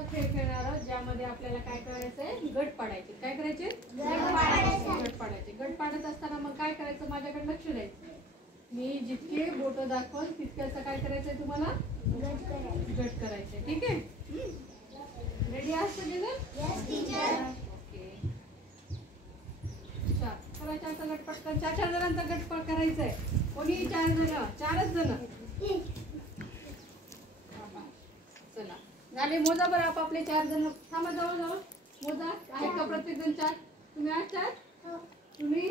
असा खेळ खेळणार आहोत ज्यामध्ये आपल्याला काय करायचंय, गट पाडायचे. काय करायचे? गट पाडायचे. गट पाडत असताना मग काय करायचं, माझ्याकडे लक्ष द्यायचं. मी जितके बोट दाखवल तितक्याचं काय करायचंय तुम्हाला, गट करायचे. ठीक आहे? रेडी आहात सगळेजण? ओके. करायचा आता गट पटकन. 4 जणांचा गट करायचा आहे. कोणी 4 जण? 4च जण. चला झाले. मोजा बरं आपापले 4 जण. थांबा, जवळ जवळ मोजा. आहेत का प्रत्येक जण 4? तुम्ही आहात 4? तुम्ही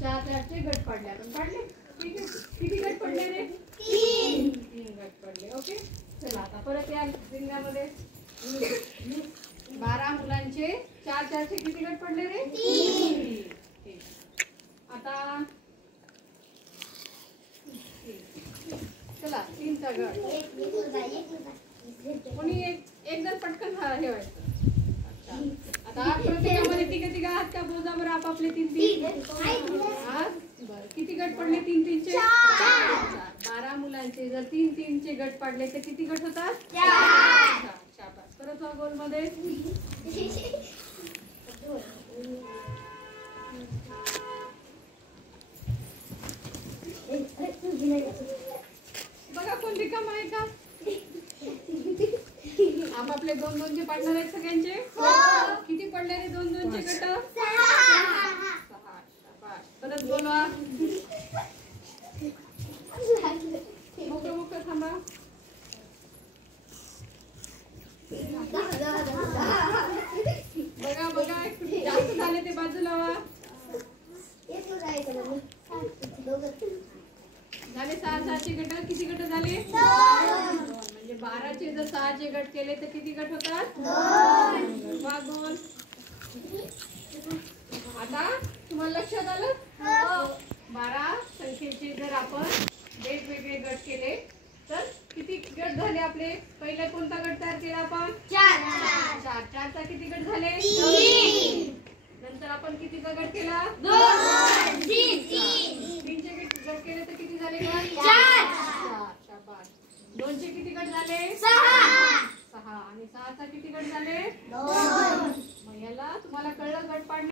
4चे गट पाडले. आपण पाडले. ठीक आहे. किती गट पडले रे? 3 गट पडले. ओके. चला आता परत या रिंगामध्ये. 12 मुलांचे 4चे किती गट पडले रे? 3. आता चला 3चा गट. कोणी एक जण पटकन ठेवायचं. आता प्रत्येकामध्ये तिघ आहात का? बोजा बरं आपापले 3 बरं. किती गट पडले? 3चे 4. 12 मुलांचे जर 3चे गट पाडले तर किती गट होतात? 4. शाबास. परत वा गोल मध्ये. बघा कोण रिकाम आहे का? आपापले 2-2चे पाडणार आहेत सगळ्यांचे. किती पडले रे 2-2चे गट? 6. परत बोलवा. मोकळं थांबा. बघा जास्त झाले ते बाजूला वा. झाले 6चे गट. किती गट झाले? 2. म्हणजे 12चे जर 6चे गट केले तर किती गट होतात? 2. आता तुम्हाला लक्षात आलं? 12 संख्येचे जर आपण वेगवेगळे गट केले तर किती गट झाले आपले? पहिले कोणता गट तयार केला आपण? 4. 4चा किती गट झाले? 3. नंतर आपण कितीचा गट केला? 2. 3चे गट केले तर किती झाले? 4. शाबास. 2चे किती गट झाले? 6. आणि 6चा किती गट झाले? 2. मग याला तुम्हाला कळलं गट पाडणे.